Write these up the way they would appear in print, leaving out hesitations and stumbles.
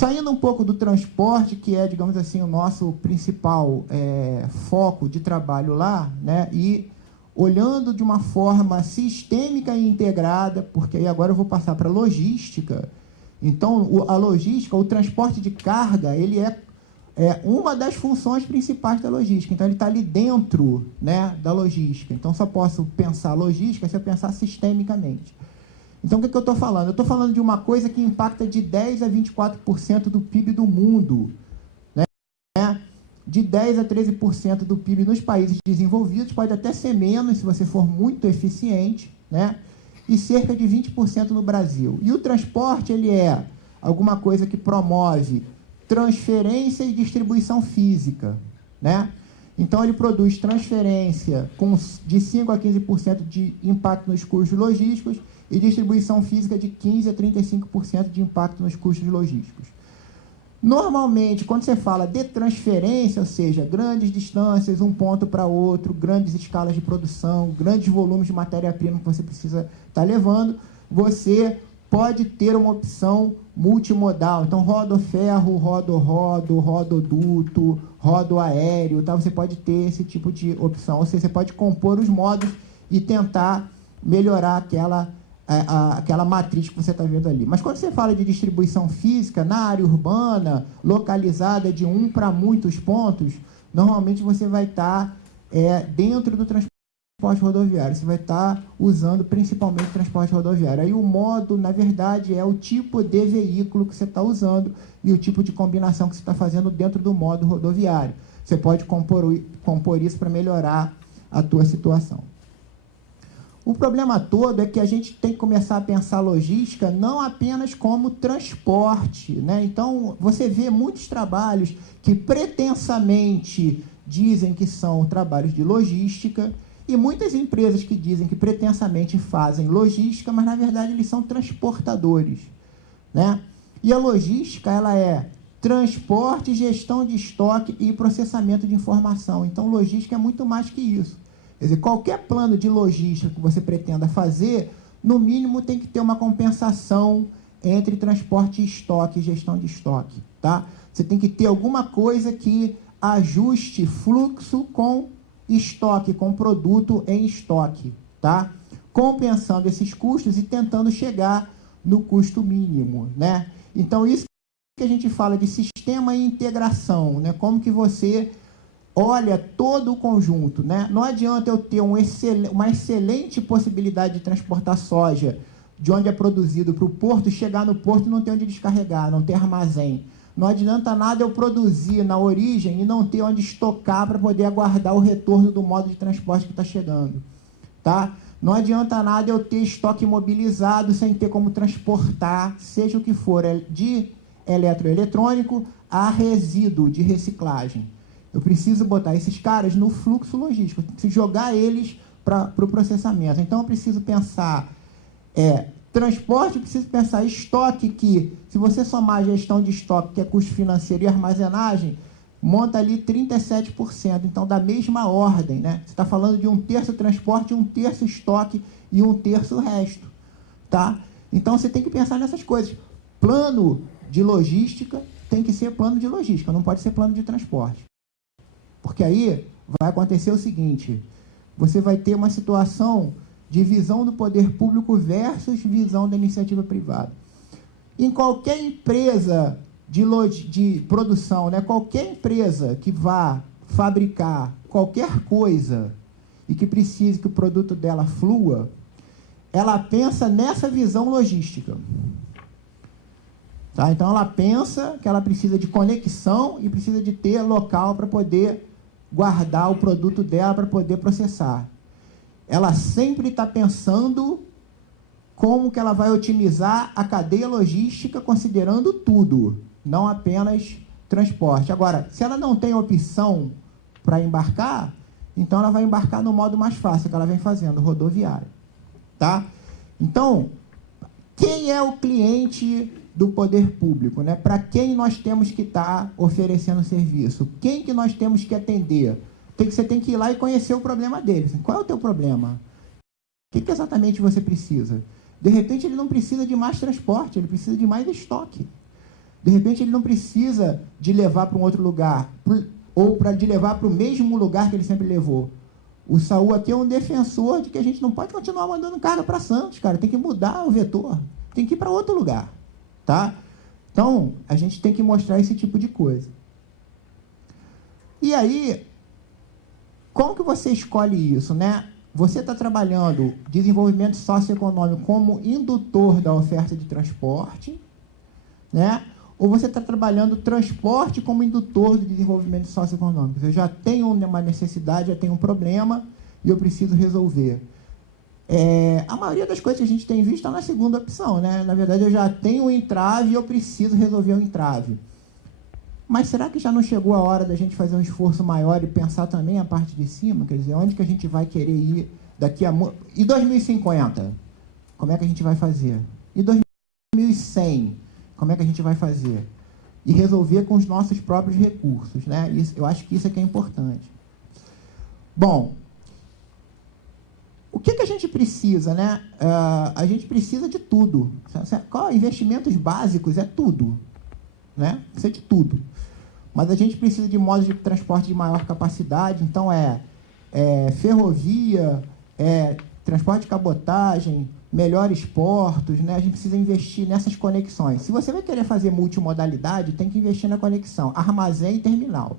Saindo um pouco do transporte, que é, digamos assim, o nosso principal foco de trabalho lá, né, e olhando de uma forma sistêmica e integrada, porque aí agora eu vou passar para a logística. Então, a logística, o transporte de carga, ele é uma das funções principais da logística. Então, ele está ali dentro, né, da logística. Então, só posso pensar logística se eu pensar sistemicamente. Então, o que eu estou falando? Eu estou falando de uma coisa que impacta de 10% a 24% do PIB do mundo, né? De 10% a 13% do PIB nos países desenvolvidos, pode até ser menos se você for muito eficiente, né? E cerca de 20% no Brasil. E o transporte, ele é alguma coisa que promove transferência e distribuição física, né? Então, ele produz transferência de 5% a 15% de impacto nos custos logísticos e distribuição física de 15% a 35% de impacto nos custos logísticos. Normalmente, quando você fala de transferência, ou seja, grandes distâncias, um ponto para outro, grandes escalas de produção, grandes volumes de matéria-prima que você precisa estar levando, você pode ter uma opção multimodal. Então, rodoferro, rododuto, rodoaéreo, tá? Você pode ter esse tipo de opção. Ou seja, você pode compor os modos e tentar melhorar aquela matriz que você está vendo ali. Mas quando você fala de distribuição física, na área urbana, localizada de um para muitos pontos, normalmente você vai estar dentro do transporte rodoviário, você vai estar usando principalmente transporte rodoviário. Aí o modo, na verdade, é o tipo de veículo que você está usando e o tipo de combinação que você está fazendo dentro do modo rodoviário. Você pode compor isso para melhorar a tua situação. O problema todo é que a gente tem que começar a pensar logística não apenas como transporte, né? Então, você vê muitos trabalhos que pretensamente dizem que são trabalhos de logística e muitas empresas que dizem que pretensamente fazem logística, mas, na verdade, eles são transportadores, né? E a logística, ela é transporte, gestão de estoque e processamento de informação. Então, logística é muito mais que isso. Quer dizer, qualquer plano de logística que você pretenda fazer, no mínimo tem que ter uma compensação entre transporte e estoque, gestão de estoque, tá? Você tem que ter alguma coisa que ajuste fluxo com estoque, com produto em estoque, tá? Compensando esses custos e tentando chegar no custo mínimo, né? Então, isso que a gente fala de sistema e integração, né? Como que você olha todo o conjunto, né? Não adianta eu ter uma excelente possibilidade de transportar soja de onde é produzido para o porto, chegar no porto e não ter onde descarregar, não ter armazém. Não adianta nada eu produzir na origem e não ter onde estocar para poder aguardar o retorno do modo de transporte que está chegando, tá? Não adianta nada eu ter estoque imobilizado sem ter como transportar, seja o que for, de eletroeletrônico a resíduo de reciclagem. Eu preciso botar esses caras no fluxo logístico, eu preciso jogar eles para o processamento. Então, eu preciso pensar transporte, eu preciso pensar estoque, que se você somar a gestão de estoque, que é custo financeiro, e armazenagem, monta ali 37%. Então, da mesma ordem, né? Você está falando de 1/3 transporte, 1/3 estoque e 1/3 resto, tá? Então, você tem que pensar nessas coisas. Plano de logística tem que ser plano de logística, não pode ser plano de transporte. Porque aí vai acontecer o seguinte, você vai ter uma situação de visão do poder público versus visão da iniciativa privada. Em qualquer empresa de produção, né, qualquer empresa que vá fabricar qualquer coisa e que precise que o produto dela flua, ela pensa nessa visão logística. Tá? Então, ela pensa que ela precisa de conexão e precisa de ter local para poder guardar o produto dela, para poder processar. Ela sempre está pensando como que ela vai otimizar a cadeia logística, considerando tudo, não apenas transporte. Agora, se ela não tem opção para embarcar, então ela vai embarcar no modo mais fácil que ela vem fazendo, rodoviário. Tá? Então, quem é o cliente do poder público, né? Para quem nós temos que estar oferecendo serviço? Quem que nós temos que atender? Você tem que ir lá e conhecer o problema deles. Qual é o teu problema? O que exatamente você precisa? De repente, ele não precisa de mais transporte, ele precisa de mais estoque. De repente, ele não precisa de levar para um outro lugar, ou de levar para o mesmo lugar que ele sempre levou. O Saul aqui é um defensor de que a gente não pode continuar mandando carga para Santos, cara. Tem que mudar o vetor. Tem que ir para outro lugar, tá? Então, a gente tem que mostrar esse tipo de coisa. E aí, como que você escolhe isso, né? Você está trabalhando desenvolvimento socioeconômico como indutor da oferta de transporte, né? Ou você está trabalhando transporte como indutor do desenvolvimento socioeconômico? Eu já tenho uma necessidade, já tenho um problema e eu preciso resolver. A maioria das coisas que a gente tem visto está na segunda opção, né? Na verdade, eu já tenho um entrave e eu preciso resolver o entrave. Mas será que já não chegou a hora da gente fazer um esforço maior e pensar também a parte de cima? Quer dizer, onde que a gente vai querer ir daqui a... E 2050? Como é que a gente vai fazer? E 2100? Como é que a gente vai fazer? E resolver com os nossos próprios recursos, né? Isso, eu acho que isso é que é importante. Bom, o que a gente precisa, né? A gente precisa de tudo. Investimentos básicos é tudo, né? Precisa de tudo. Mas a gente precisa de modos de transporte de maior capacidade, então ferrovia, transporte de cabotagem, melhores portos, né? A gente precisa investir nessas conexões. Se você vai querer fazer multimodalidade, tem que investir na conexão, armazém e terminal,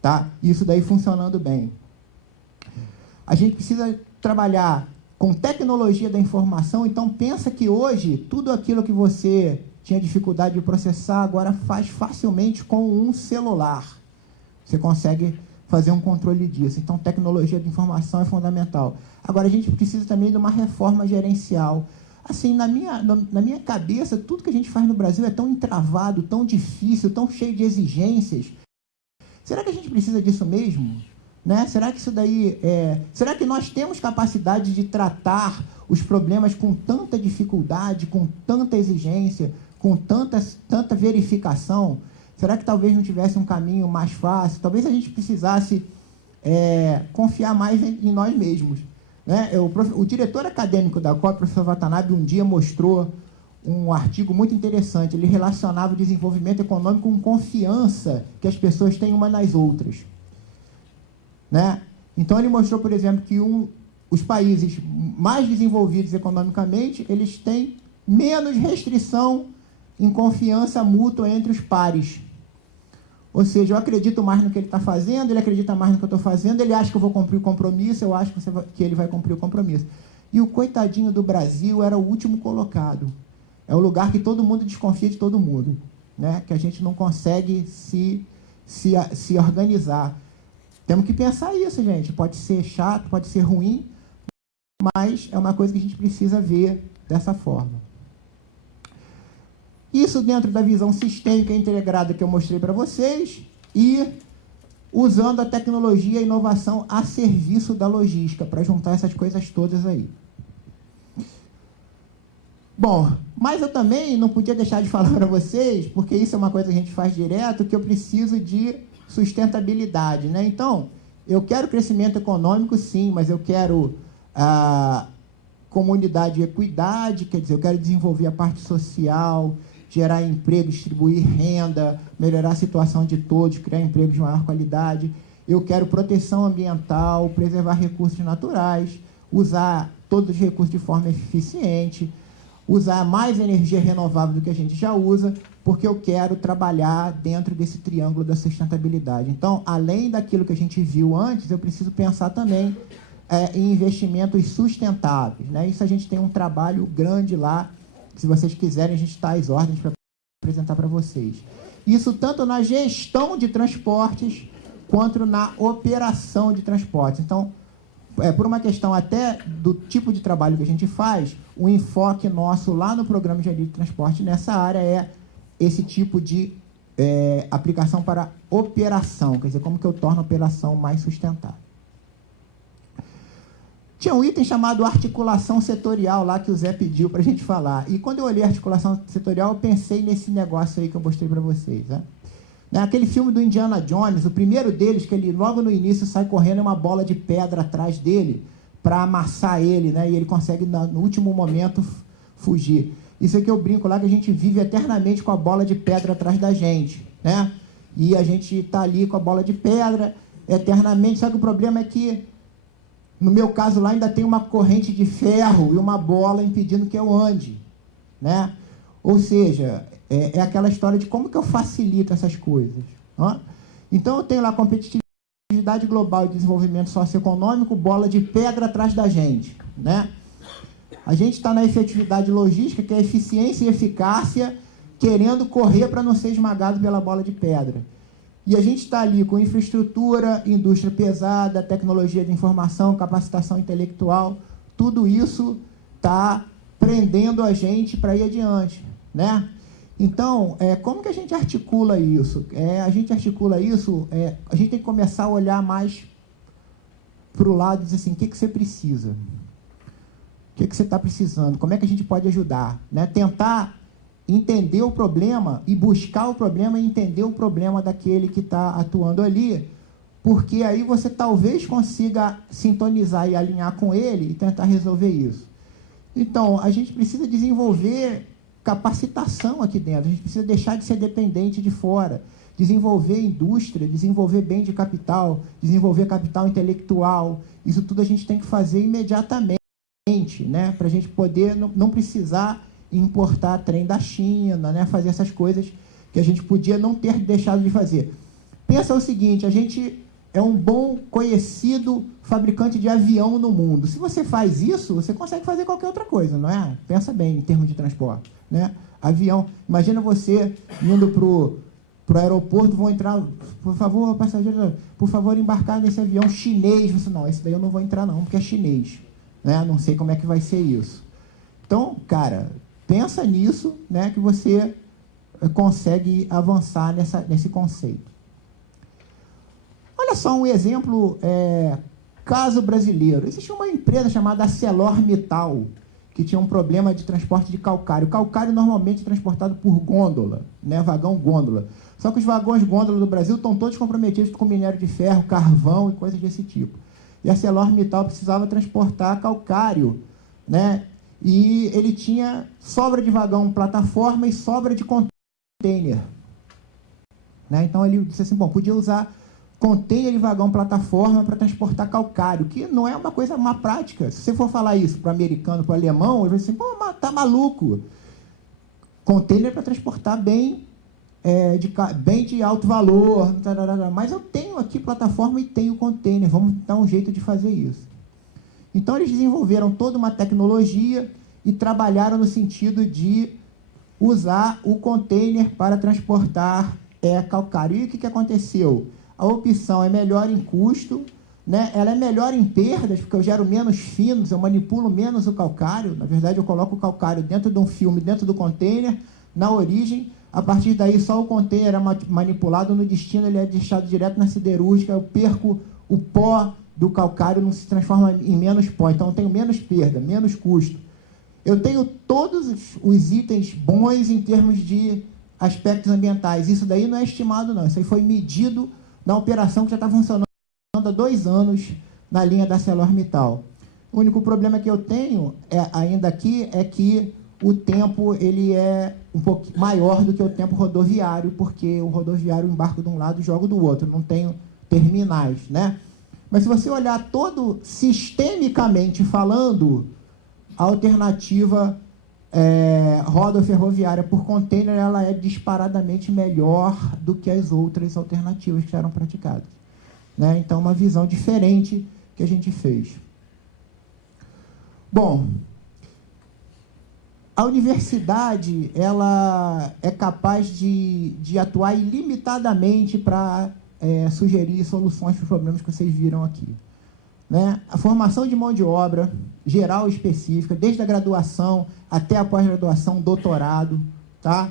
tá? Isso daí funcionando bem. A gente precisa trabalhar com tecnologia da informação, então pensa que hoje tudo aquilo que você tinha dificuldade de processar, agora faz facilmente com um celular. Você consegue fazer um controle disso. Então, tecnologia de informação é fundamental. Agora, a gente precisa também de uma reforma gerencial. Assim, na minha cabeça, tudo que a gente faz no Brasil é tão entravado, tão difícil, tão cheio de exigências. Será que a gente precisa disso mesmo? Né? Será que isso daí será que nós temos capacidade de tratar os problemas com tanta dificuldade, com tanta exigência, com tanta verificação? Será que talvez não tivesse um caminho mais fácil? Talvez a gente precisasse confiar mais em nós mesmos, né? O diretor acadêmico da COP, o professor Watanabe, um dia mostrou um artigo muito interessante. Ele relacionava o desenvolvimento econômico com confiança que as pessoas têm umas nas outras, né? Então, ele mostrou, por exemplo, que os países mais desenvolvidos economicamente, eles têm menos restrição em confiança mútua entre os pares. Ou seja, eu acredito mais no que ele está fazendo, ele acredita mais no que eu estou fazendo, ele acha que eu vou cumprir o compromisso, eu acho que ele vai cumprir o compromisso. E o coitadinho do Brasil era o último colocado. É o lugar que todo mundo desconfia de todo mundo, né? Que a gente não consegue se organizar. Temos que pensar isso, gente. Pode ser chato, pode ser ruim, mas é uma coisa que a gente precisa ver dessa forma. Isso dentro da visão sistêmica integrada que eu mostrei para vocês e usando a tecnologia e a inovação a serviço da logística, para juntar essas coisas todas aí. Bom, mas eu também não podia deixar de falar para vocês, porque isso é uma coisa que a gente faz direto, que eu preciso de sustentabilidade, né? Então, eu quero crescimento econômico, sim, mas eu quero comunidade e equidade, quer dizer, eu quero desenvolver a parte social, gerar emprego, distribuir renda, melhorar a situação de todos, criar empregos de maior qualidade. Eu quero proteção ambiental, preservar recursos naturais, usar todos os recursos de forma eficiente, usar mais energia renovável do que a gente já usa, porque eu quero trabalhar dentro desse triângulo da sustentabilidade. Então, além daquilo que a gente viu antes, eu preciso pensar também em investimentos sustentáveis, né? Isso a gente tem um trabalho grande lá. Se vocês quiserem, a gente está às ordens para apresentar para vocês. Isso tanto na gestão de transportes, quanto na operação de transportes. Então, por uma questão até do tipo de trabalho que a gente faz, o enfoque nosso lá no Programa de Engenharia de Transporte nessa área é esse tipo de aplicação para operação, quer dizer, como que eu torno a operação mais sustentável. Tinha um item chamado articulação setorial lá que o Zé pediu para a gente falar. E quando eu olhei articulação setorial, eu pensei nesse negócio aí que eu mostrei para vocês, né? Aquele filme do Indiana Jones, o primeiro deles, que ele logo no início sai correndo uma bola de pedra atrás dele para amassar ele, né? E ele consegue, no último momento, fugir. Isso é que eu brinco lá, que a gente vive eternamente com a bola de pedra atrás da gente, né? E a gente está ali com a bola de pedra eternamente. Só que o problema é que, no meu caso lá, ainda tem uma corrente de ferro e uma bola impedindo que eu ande, né? Ou seja, é aquela história de como que eu facilito essas coisas. Ó? Então, eu tenho lá competitividade global e desenvolvimento socioeconômico, bola de pedra atrás da gente, né? A gente está na efetividade logística, que é eficiência e eficácia, querendo correr para não ser esmagado pela bola de pedra. E a gente está ali com infraestrutura, indústria pesada, tecnologia de informação, capacitação intelectual, tudo isso está prendendo a gente para ir adiante, né? Então, como que a gente articula isso? A gente tem que começar a olhar mais para o lado e dizer assim, o que você precisa? O que você está precisando? Como é que a gente pode ajudar? Né? Tentar entender o problema e buscar o problema e entender o problema daquele que está atuando ali, porque aí você talvez consiga sintonizar e alinhar com ele e tentar resolver isso. Então, a gente precisa desenvolver capacitação aqui dentro, a gente precisa deixar de ser dependente de fora, desenvolver indústria, desenvolver bem de capital, desenvolver capital intelectual, isso tudo a gente tem que fazer imediatamente, né, para a gente poder não precisar importar trem da China, né, fazer essas coisas que a gente podia não ter deixado de fazer. Pensa o seguinte, a gente é um bom conhecido fabricante de avião no mundo. Se você faz isso, você consegue fazer qualquer outra coisa, não é? Pensa bem em termos de transporte, né? Avião, imagina você indo pro aeroporto, vão entrar, por favor, passageiro, por favor, embarcar nesse avião chinês. Você, não, esse daí eu não vou entrar não, porque é chinês, né? Não sei como é que vai ser isso. Então, cara, pensa nisso, né, que você consegue avançar nesse conceito. Olha só um exemplo, caso brasileiro. Existe uma empresa chamada ArcelorMittal, que tinha um problema de transporte de calcário. O calcário normalmente é transportado por gôndola, né, vagão gôndola. Só que os vagões gôndola do Brasil estão todos comprometidos com minério de ferro, carvão e coisas desse tipo. E a ArcelorMittal precisava transportar calcário, né? E ele tinha sobra de vagão plataforma e sobra de container, né? Então ele disse assim, bom, podia usar container e vagão plataforma para transportar calcário, que não é uma prática. Se você for falar isso para o americano, para o alemão, ele vai dizer assim, pô, mas tá maluco. Container para transportar bem de alto valor, mas eu tenho aqui plataforma e tenho container, vamos dar um jeito de fazer isso. Então, eles desenvolveram toda uma tecnologia e trabalharam no sentido de usar o container para transportar calcário. E o que aconteceu? A opção é melhor em custo, né? Ela é melhor em perdas, porque eu gero menos finos, eu manipulo menos o calcário. Na verdade, eu coloco o calcário dentro de um filme, dentro do container, na origem. A partir daí, só o container é manipulado, no destino ele é deixado direto na siderúrgica, eu perco o pó do calcário, não se transforma em menos pó, então eu tenho menos perda, menos custo. Eu tenho todos os itens bons em termos de aspectos ambientais. Isso daí não é estimado, não. Isso aí foi medido na operação que já está funcionando há 2 anos na linha da ArcelorMittal. O único problema que eu tenho ainda aqui é que o tempo ele é um pouco maior do que o tempo rodoviário, porque o rodoviário eu embarco de um lado e jogo do outro, não tenho terminais, né? Mas se você olhar todo sistemicamente falando, a alternativa rodoferroviária por container ela é disparadamente melhor do que as outras alternativas que eram praticadas, né? Então, uma visão diferente que a gente fez. Bom, a universidade ela é capaz de atuar ilimitadamente para sugerir soluções para os problemas que vocês viram aqui, né? A formação de mão de obra geral e específica, desde a graduação até a pós-graduação, doutorado, tá?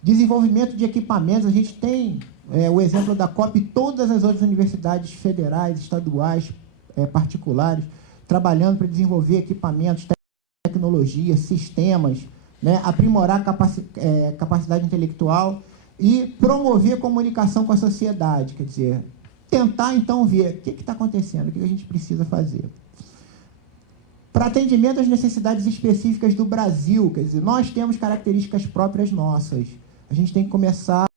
Desenvolvimento de equipamentos, a gente tem o exemplo da COP e todas as outras universidades federais, estaduais, particulares, trabalhando para desenvolver equipamentos, tecnologia, sistemas, né? Aprimorar a capacidade intelectual e promover comunicação com a sociedade, quer dizer, tentar, então, ver o que está acontecendo, o que a gente precisa fazer. para atendimento às necessidades específicas do Brasil. Quer dizer, nós temos características próprias nossas. A gente tem que começar